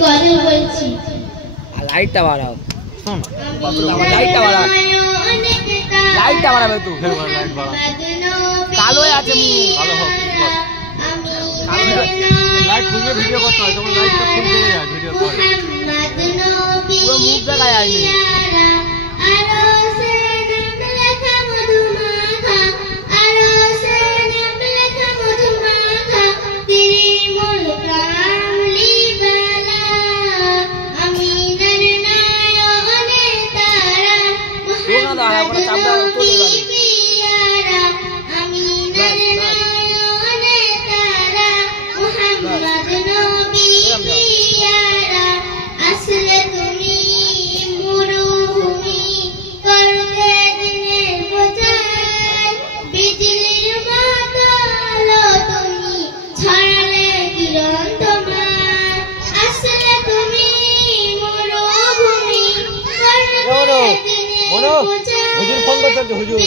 গজল বলছি। লাইটটা বাড়াও, শোন লাইটটা বাড়াও, লাইটটা বাড়াবে তুই। লাইট বাড়া, কালো আছে মুখ, ভালো হোক। লাইট খুলবে ভিডিও করতে হয়, তখন লাইটটা ফুল করে যায় ভিডিও করে। পুরো মুখ দেখা যায়নি। হুজুর ফোন করতে, হুজুর